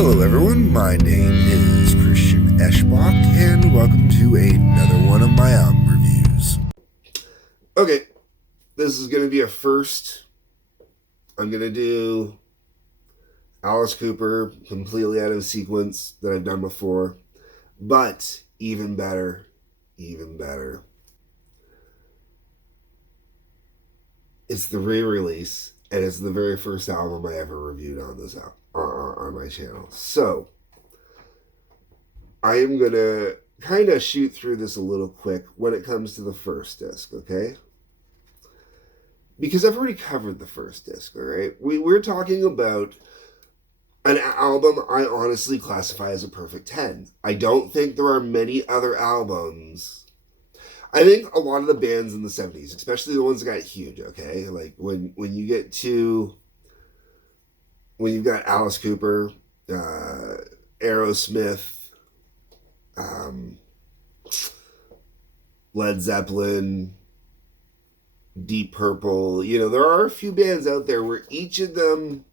Hello everyone, my name is Christian Eschbach, and welcome to another one of my album reviews. Okay, this is going to be a first. I'm going to do Alice Cooper completely out of sequence that I've done before, but even better, it's the re-release, and it's the very first album I ever reviewed on this on my channel. So I am gonna kind of shoot through this a little quick when it comes to the first disc, okay? Because I've already covered the first disc, all right? We're talking about an album I honestly classify as a perfect 10. I don't think there are many other albums. I think a lot of the bands in the 70s, especially the ones that got huge, okay? Like when you get to, when you've got Alice Cooper, Aerosmith, Led Zeppelin, Deep Purple, there are a few bands out there where each of them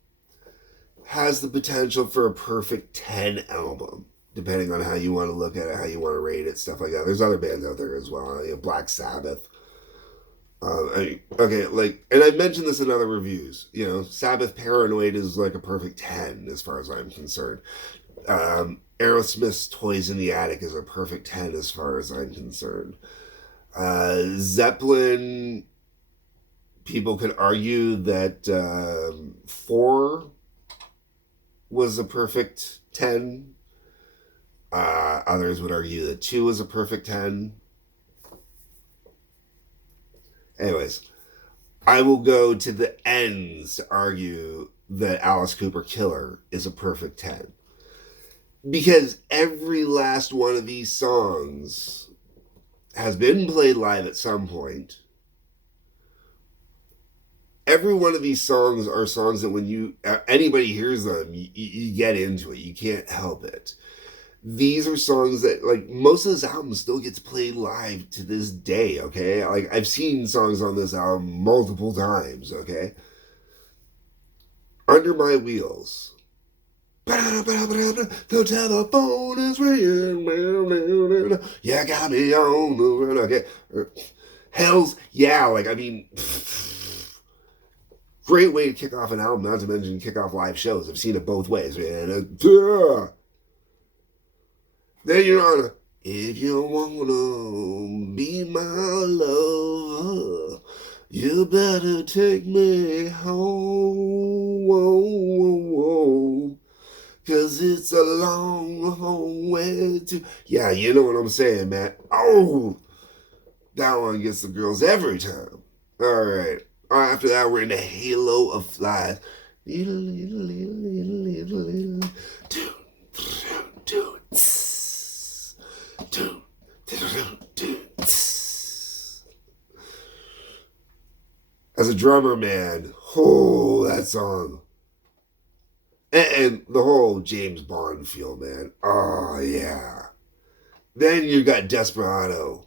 has the potential for a perfect 10 album, depending on how you want to look at it, how you want to rate it, stuff like that. There's other bands out there as well, Black Sabbath. And I've mentioned this in other reviews. Sabbath Paranoid is like a perfect 10 as far as I'm concerned. Aerosmith's Toys in the Attic is a perfect 10 as far as I'm concerned. Zeppelin, people could argue that 4 was a perfect 10. Others would argue that 2 was a perfect 10. Anyways, I will go to the ends to argue that Alice Cooper Killer is a perfect 10. Because every last one of these songs has been played live at some point. Every one of these songs are songs that when anybody hears them, you get into it. You can't help it. These are songs that, like, most of this album still gets played live to this day, okay? Like, I've seen songs on this album multiple times, okay? Under My Wheels. The telephone is ringing. You got me on the run, okay? Hells, yeah, great way to kick off an album, not to mention kick off live shows. I've seen it both ways, man. Then you're on If You Wanna Be My Lover, You Better Take Me Home, 'cause it's a long way to... Yeah, you know what I'm saying, man. Oh, that one gets the girls every time. All right. After that, we're in the Halo of Flies. As a drummer, man, that song. And the whole James Bond feel, man. Oh, yeah. Then you got Desperado.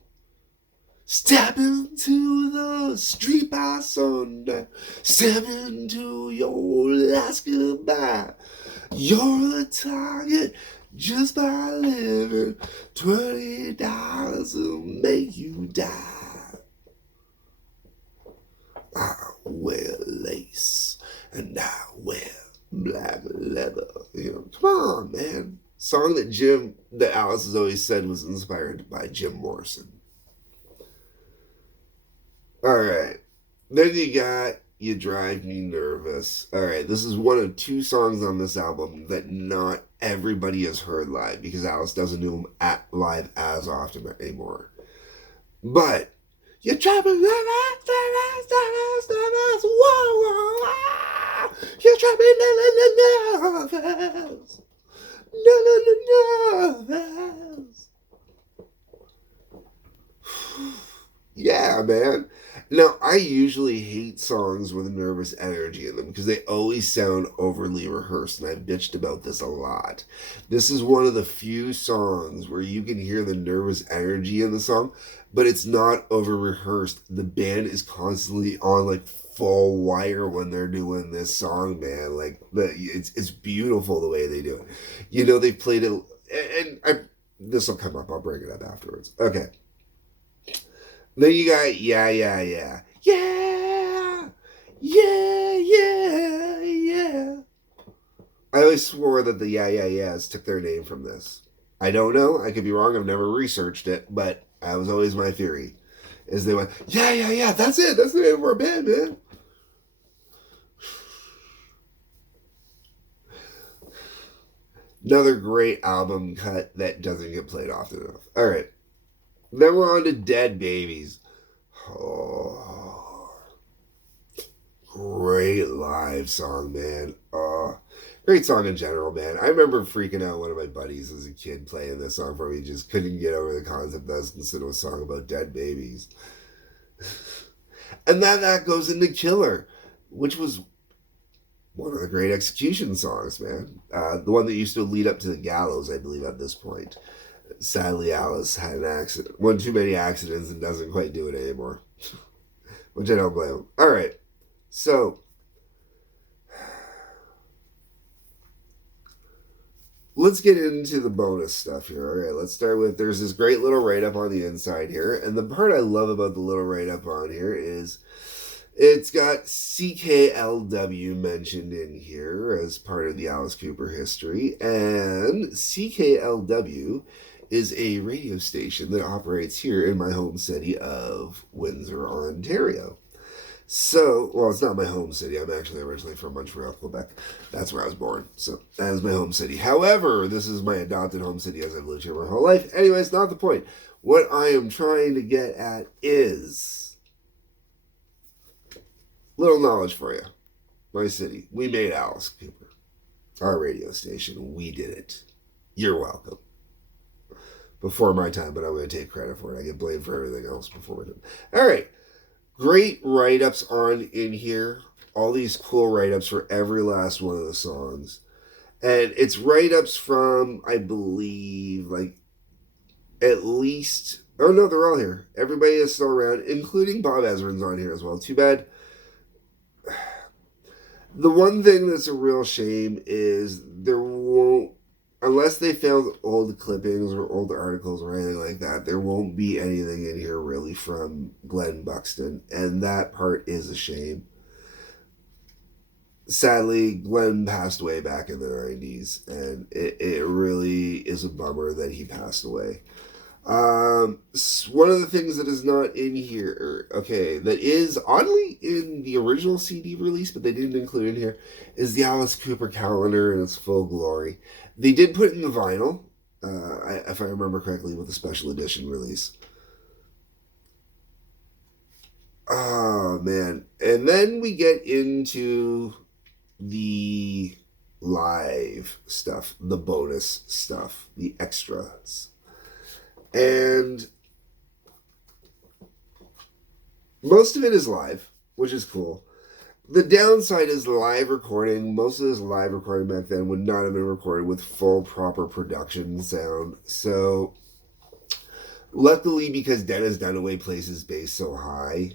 Step into the street by sundown. Step into your last goodbye. You're a target just by living. $20 will make you die. I wear lace and I wear black leather. Come on, man. Song that Alice has always said was inspired by Jim Morrison. Alright. Then you got You Drive Me Nervous. Alright, this is one of 2 songs on this album that not everybody has heard live because Alice doesn't do them live as often anymore. But You Drive Me Nervous, whoa, You Drive Me nervous, nervous. Yeah, man. Now, I usually hate songs with nervous energy in them because they always sound overly rehearsed, and I've bitched about this a lot. This is one of the few songs where you can hear the nervous energy in the song, but it's not over rehearsed. The band is constantly on full wire when they're doing this song, man. Like it's beautiful the way they do it. You know, they played it, and this will come up. I'll bring it up afterwards. Okay. Then you got yeah, yeah, yeah, yeah, yeah, yeah, yeah. I always swore that the yeah, yeah, yeahs took their name from this. I don't know. I could be wrong. I've never researched it, but that was always my theory. Is they went, yeah, yeah, yeah, that's it. That's the name of our band, man. Another great album cut that doesn't get played often enough. All right. Then we're on to Dead Babies. Oh, great live song, man. Oh, great song in general, man. I remember freaking out one of my buddies as a kid playing this song for me. Just couldn't get over the concept that I was considered a song about dead babies. And then that goes into Killer, which was one of the great execution songs, man. The one that used to lead up to the gallows, I believe, at this point. Sadly, Alice had an accident. One too many accidents and doesn't quite do it anymore. Which I don't blame him. All right. So, let's get into the bonus stuff here. All right, let's start with, there's this great little write-up on the inside here. And the part I love about the little write-up on here is it's got CKLW mentioned in here as part of the Alice Cooper history. And CKLW is a radio station that operates here in my home city of Windsor, Ontario. So, well, it's not my home city. I'm actually originally from Montreal, Quebec. That's where I was born. So, that is my home city. However, this is my adopted home city as I've lived here my whole life. Anyways, not the point. What I am trying to get at is little knowledge for you. My city. We made Alice Cooper. Our radio station. We did it. You're welcome. Before my time, but I'm going to take credit for it. I get blamed for everything else before my time. All right. Great write-ups on in here. All these cool write-ups for every last one of the songs. And it's write-ups from, I believe, like, at least... Oh, no, they're all here. Everybody is still around, including Bob Ezrin's on here as well. Too bad. The one thing that's a real shame is there won't... Unless they found old clippings or old articles or anything like that, there won't be anything in here really from Glenn Buxton. And that part is a shame. Sadly, Glenn passed away back in the 90s. And it really is a bummer that he passed away. One of the things that is not in here, okay, that is oddly in the original CD release, but they didn't include in here, is the Alice Cooper calendar in its full glory. They did put in the vinyl, if I remember correctly, with the special edition release. Oh, man. And then we get into the live stuff, the bonus stuff, the extras. And most of it is live, which is cool. The downside is live recording. Most of this live recording back then would not have been recorded with full proper production sound. So, luckily, because Dennis Dunaway plays his bass so high,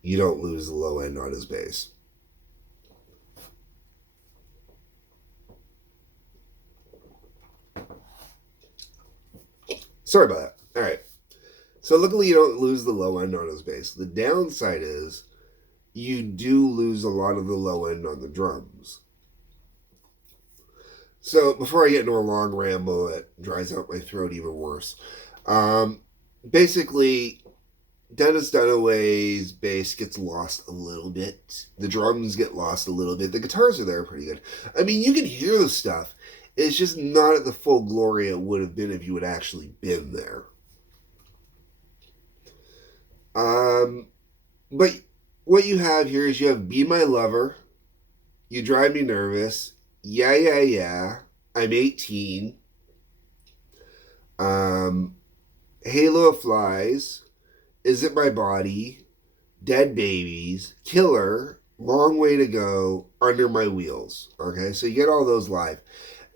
you don't lose the low end on his bass. Sorry about that. All right. So luckily you don't lose the low end on his bass. The downside is you do lose a lot of the low end on the drums. So before I get into a long ramble that dries out my throat even worse, basically Dennis Dunaway's bass gets lost a little bit. The drums get lost a little bit. The guitars are there pretty good. I mean, you can hear the stuff. It's just not at the full glory it would have been if you had actually been there. But what you have here is you have Be My Lover, You Drive Me Nervous, Yeah, Yeah, Yeah, I'm 18, Halo of Flies, Is It My Body, Dead Babies, Killer, Long Way to Go, Under My Wheels. Okay, so you get all those live.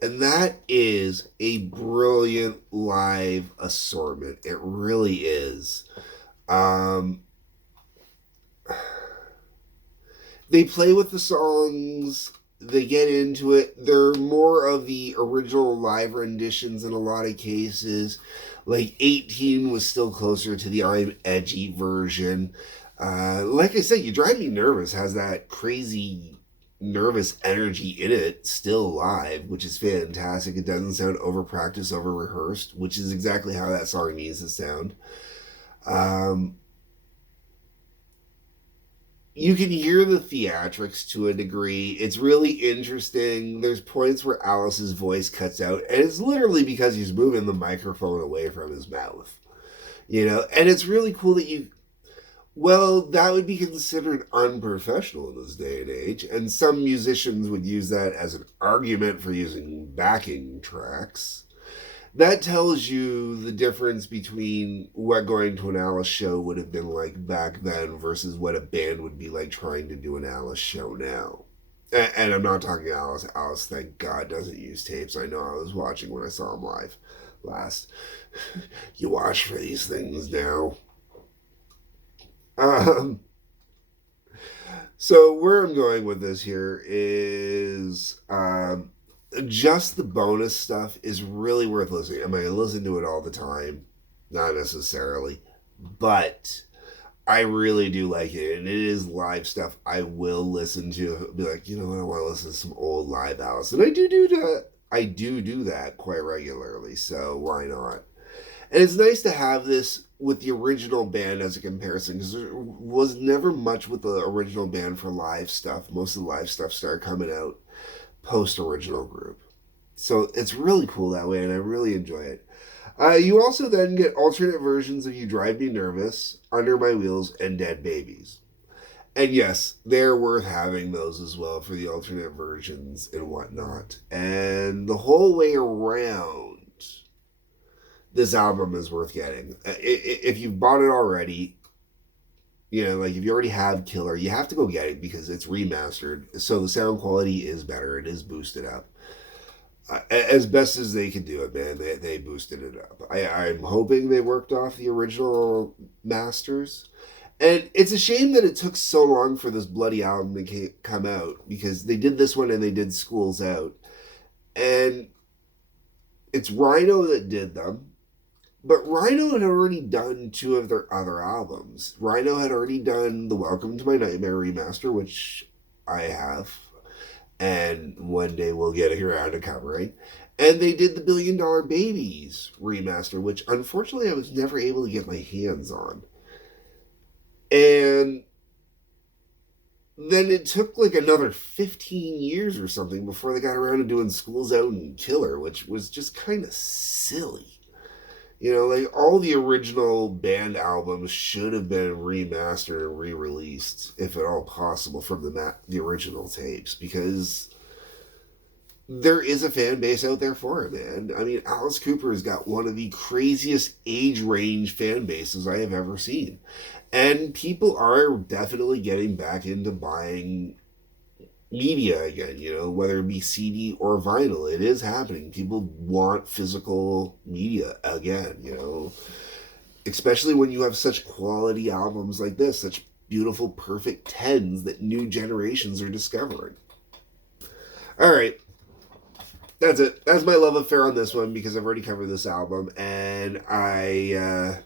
And that is a brilliant live assortment. It really is. They play with the songs, they get into it. They're more of the original live renditions in a lot of cases. Like 18 was still closer to the I'm Edgy version. Like I said, You Drive Me Nervous has that crazy nervous energy in it still live, which is fantastic. It doesn't sound over practiced, over rehearsed, which is exactly how that song needs to sound. Um, you can hear the theatrics to a degree. It's really interesting. There's points where Alice's voice cuts out, and it's literally because he's moving the microphone away from his mouth. And it's really cool that well, that would be considered unprofessional in this day and age, and some musicians would use that as an argument for using backing tracks. That tells you the difference between what going to an Alice show would have been like back then versus what a band would be like trying to do an Alice show now. And I'm not talking Alice. Alice, thank God, doesn't use tapes. I know I was watching when I saw him live last. You watch for these things now. Um, so where I'm going with this here is just the bonus stuff is really worth listening. I mean, I listen to it all the time, not necessarily, but I really do like it, and it is live stuff I will listen to. Be like, you know what, I want to listen to some old live Alice, and I do that. I do that quite regularly, so why not? And it's nice to have this with the original band as a comparison, because there was never much with the original band for live stuff. Most of the live stuff started coming out post original group. So it's really cool that way, and I really enjoy it. You also then get alternate versions of You Drive Me Nervous, Under My Wheels, and Dead Babies. And yes, they're worth having those as well for the alternate versions and whatnot. And the whole way around, this album is worth getting. If you've bought it already, like if you already have Killer, you have to go get it because it's remastered. So the sound quality is better. It is boosted up. As best as they can do it, man. They boosted it up. I'm hoping they worked off the original masters. And it's a shame that it took so long for this bloody album to come out, because they did this one and they did Schools Out. And it's Rhino that did them. But Rhino had already done two of their other albums. Rhino had already done the Welcome to My Nightmare remaster, which I have, and one day we'll get around to covering. And they did the $1 Billion Babies remaster, which unfortunately I was never able to get my hands on. And then it took like another 15 years or something before they got around to doing Schools Out and Killer, which was just kind of silly. Like all the original band albums should have been remastered and re-released, if at all possible, from the original tapes, because there is a fan base out there for it, man. I mean, Alice Cooper has got one of the craziest age range fan bases I have ever seen. And people are definitely getting back into buying media again, whether it be CD or vinyl. It is happening. People want physical media again, especially when you have such quality albums like this, such beautiful, perfect tens that new generations are discovering. All right. That's it. That's my love affair on this one, because I've already covered this album, and I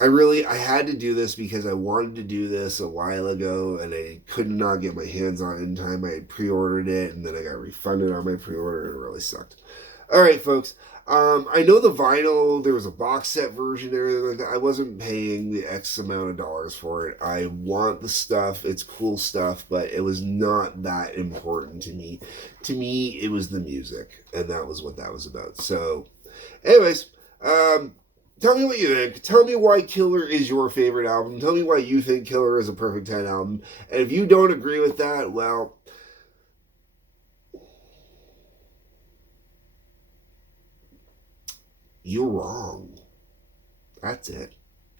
had to do this because I wanted to do this a while ago, and I could not get my hands on it in time. I had pre-ordered it, and then I got refunded on my pre-order, and it really sucked. All right, folks. I know the vinyl, there was a box set version and everything like that. I wasn't paying the X amount of dollars for it. I want the stuff. It's cool stuff, but it was not that important to me. To me, it was the music, and that was what that was about. So, anyways, tell me what you think. Tell me why Killer is your favorite album. Tell me why you think Killer is a perfect 10 album. And if you don't agree with that, well, you're wrong. That's it.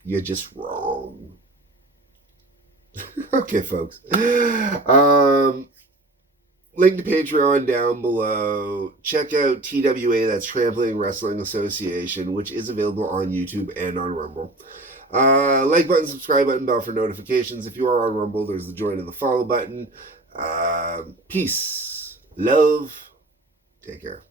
You're just wrong. Okay, folks. Link to Patreon down below. Check out TWA, that's Trampling Wrestling Association, which is available on YouTube and on Rumble. Like button, subscribe button, bell for notifications. If you are on Rumble, there's the join and the follow button. Peace, love, take care.